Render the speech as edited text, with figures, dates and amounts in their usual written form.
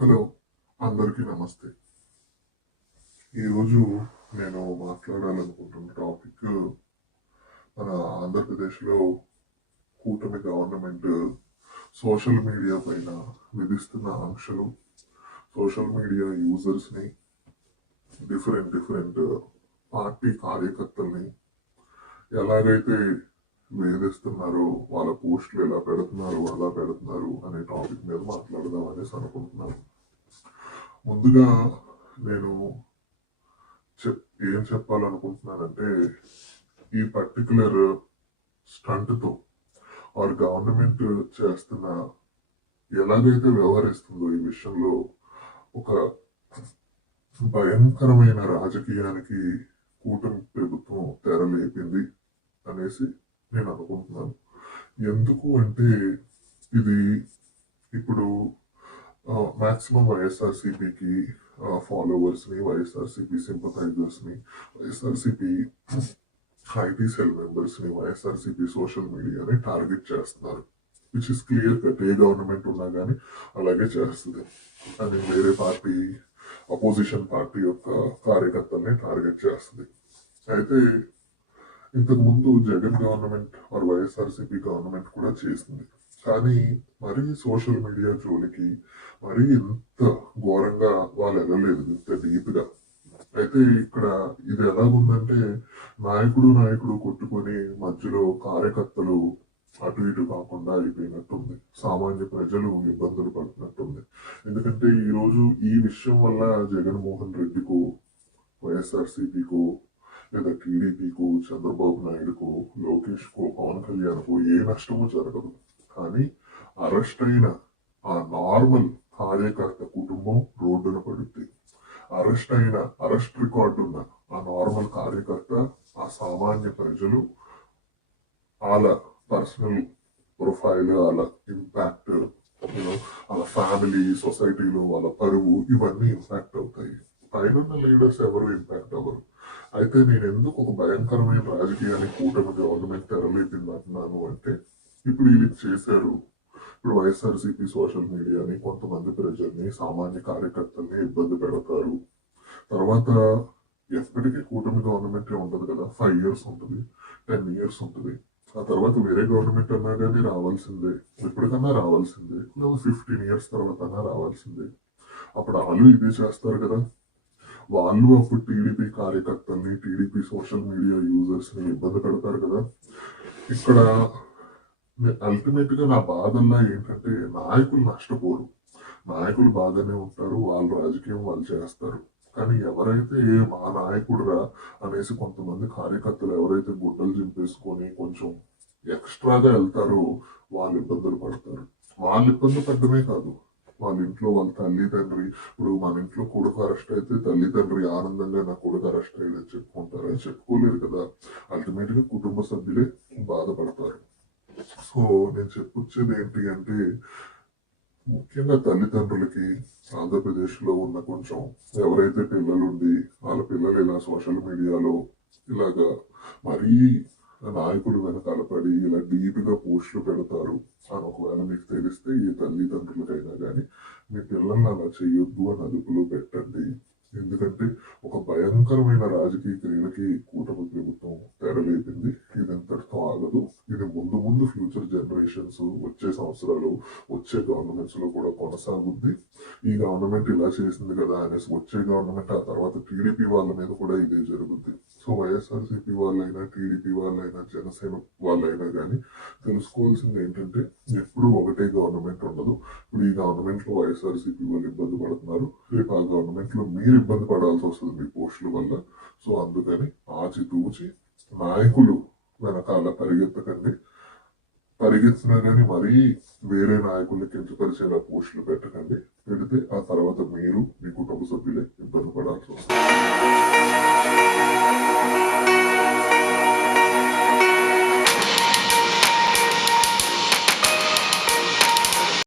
Hello, అందరికీ నమస్తే. ఈరోజు నేను మాట్లాడాలనుకుంటున్న టాపిక్ మన ఆంధ్రప్రదేశ్లో కూటమి గవర్నమెంట్ సోషల్ మీడియా పైన విధిస్తున్న ఆంక్షలు, సోషల్ మీడియా యూజర్స్ని, డిఫరెంట్ పార్టీ కార్యకర్తల్ని ఎలాగైతే వేధిస్తున్నారో, వాళ్ళ పోస్టులు ఎలా పెడుతున్నారు అలా పెడుతున్నారు అనే టాపిక్ మీద మాట్లాడదాం అనేసి అనుకుంటున్నాను. ముందుగా నేను ఏం చెప్పాలనుకుంటున్నానంటే, ఈ పర్టికులర్ స్టంట్తో ఆర్ గవర్నమెంట్ చేస్తున్న ఎలాగైతే వ్యవహరిస్తుందో ఈ విషయంలో ఒక భయంకరమైన రాజకీయానికి కూటమి ప్రభుత్వం తెరలేపింది అనేసి నేను అనుకుంటున్నాను. ఎందుకు అంటే, ఇది ఇప్పుడు మాక్సిమం వైఎస్ఆర్సీపీకి ఫాలోవర్స్ని, వైఎస్ఆర్సీపీ సింపథైజర్స్ని, వైఎస్ఆర్సీపీ ఐటీ సెల్ మెంబర్స్ని, వైఎస్ఆర్సీపీ సోషల్ మీడియాని టార్గెట్ చేస్తున్నారు. Which is clear cut, A government ఉన్నా కానీ అలాగే చేస్తుంది. అని వేరే పార్టీ, అపోజిషన్ పార్టీ యొక్క కార్యకర్తల్ని టార్గెట్ చేస్తుంది. అయితే ఇంతకు ముందు Jagan government are YSRCP government కూడా చేసింది. కానీ మరీ సోషల్ మీడియా జోలికి మరీ ఇంత ఘోరంగా వాళ్ళు వెళ్ళలేదు, ఇంత డీప్గా. అయితే ఇక్కడ ఇది ఎలాగుందంటే, నాయకుడు కొట్టుకొని మధ్యలో కార్యకర్తలు అటు ఇటు కాకుండా అయిపోయినట్టుంది. సామాన్య ప్రజలు ఇబ్బందులు పడుతున్నట్టుంది. ఎందుకంటే ఈరోజు ఈ విషయం వల్ల జగన్మోహన్ రెడ్డికు, వైఎస్ఆర్సీపీకు, లేదా టీడీపీకు, చంద్రబాబు నాయుడుకు, లోకేష్కు, పవన్ కళ్యాణ్కు ఏ నష్టము జరగదు. కానీ అరెస్ట్ అయిన ఆ నార్మల్ కార్యకర్త కుటుంబం రోడ్డున పడుద్ది. అరెస్ట్ రికార్డు ఉన్న ఆ నార్మల్ కార్యకర్త, ఆ సామాన్య ప్రజలు, వాళ్ళ పర్సనల్ ప్రొఫైల్, వాళ్ళ ఇంపాక్ట్, వాళ్ళ ఫ్యామిలీ, సొసైటీలో వాళ్ళ పరువు, ఇవన్నీ ఇంపాక్ట్ అవుతాయి. పైన లీడర్స్ ఎవరు ఇంపాక్ట్ అవ్వరు. అయితే నేను ఎందుకు ఒక భయంకరమైన రాజకీయాన్ని కూటమి గవర్నమెంట్ తెరలేపింది అంటున్నాను అంటే, ఇప్పుడు వీళ్ళు చేశారు. ఇప్పుడు వైఎస్ఆర్సీపీ సోషల్ మీడియాని, కొంతమంది ప్రజల్ని, సామాన్య కార్యకర్తల్ని ఇబ్బంది పెడతారు. తర్వాత ఎప్పటికీ కూటమి గవర్నమెంట్ ఉండదు కదా, 5 years ఉంటుంది, 10 years ఉంటుంది. ఆ తర్వాత వేరే గవర్నమెంట్ అన్నా కానీ రావాల్సిందే, ఎప్పటికన్నా రావాల్సిందే, లేదా 15 years తర్వాత అన్నా రావాల్సిందే. అప్పుడు వాళ్ళు ఇదే చేస్తారు కదా. వాళ్ళు అప్పుడు టీడీపీ కార్యకర్తల్ని, టీడీపీ సోషల్ మీడియా యూజర్స్ ని ఇబ్బంది పెడతారు కదా. ఇక్కడ అల్టిమేట్ గా నా బాధల్లా ఏంటంటే, నాయకులు నష్టపోరు, నాయకులు బాగానే ఉంటారు, వాళ్ళ రాజకీయం వాళ్ళు చేస్తారు. కానీ ఎవరైతే మా నాయకుడురా అనేసి కొంతమంది కార్యకర్తలు ఎవరైతే గుడ్డలు చింపేసుకొని కొంచెం ఎక్స్ట్రాగా వెళ్తారో వాళ్ళు ఇబ్బందులు పడతారు. వాళ్ళు ఇబ్బంది పడడమే కాదు, వాళ్ళ ఇంట్లో వాళ్ళ తల్లి తండ్రి, ఇప్పుడు మన ఇంట్లో కొడుకు అరెస్ట్ అయితే తల్లి తండ్రి ఆనందంగా నా కొడుకు అరెస్ట్ అయ్యేదని చెప్పుకుంటారా? చెప్పుకోలేరు కదా. అల్టిమేట్ గా కుటుంబ సభ్యులే బాధపడతారు. సో నేను చెప్పొచ్చేది ఏంటి అంటే, ముఖ్యంగా తల్లిదండ్రులకి, ఆంధ్రప్రదేశ్ లో ఉన్న కొంచెం ఎవరైతే పిల్లలుండి వాళ్ళ పిల్లలు ఇలా సోషల్ మీడియాలో ఇలాగా మరీ నాయకులు వెనకాల పడి ఇలా డీప్ గా పోస్టులు పెడతారు అని ఒకవేళ మీకు తెలిస్తే, ఈ తల్లిదండ్రులకైనా కానీ మీ పిల్లల్ని అలా చేయొద్దు అని అదుపులో పెట్టండి. ఎందుకంటే ఒక భయంకరమైన రాజకీయ క్రియలకి కూటమి ప్రభుత్వం తెరలేపింది. ఇది ఇంతటితో ఆగదు. ఇది ముందు ముందు ఫ్యూచర్ జనరేషన్స్, వచ్చే సంవత్సరాలు, వచ్చే గవర్నమెంట్స్ లో కూడా కొనసాగుద్ది. ఈ గవర్నమెంట్ ఇలా చేసింది కదా అనేసి వచ్చే గవర్నమెంట్, ఆ తర్వాత టీడీపీ వాళ్ళ మీద కూడా ఇదే జరుగుద్ది. సో వైఎస్ఆర్సీపీ వాళ్ళైనా, టీడీపీ వాళ్ళైనా, జనసేన వాళ్ళైనా కానీ తెలుసుకోవాల్సింది ఏంటంటే, ఎప్పుడు ఒకటే గవర్నమెంట్ ఉండదు. ఇప్పుడు ఈ గవర్నమెంట్ లో వైఎస్ఆర్సీపీ వాళ్ళు ఇబ్బంది పడుతున్నారు, రేపు ఆ గవర్నమెంట్ లో మీరు ఇబ్బంది పడాల్సి వస్తుంది మీ పోస్టుల వల్ల. సో అందుకని ఆచితూచి నాయకులు వెనకాల పరిగెత్తకండి. పరిగెత్తినా కానీ మరీ వేరే నాయకుల్ని కించపరిచేలా పోస్టులు పెట్టకండి. పెడితే ఆ తర్వాత మీరు, మీ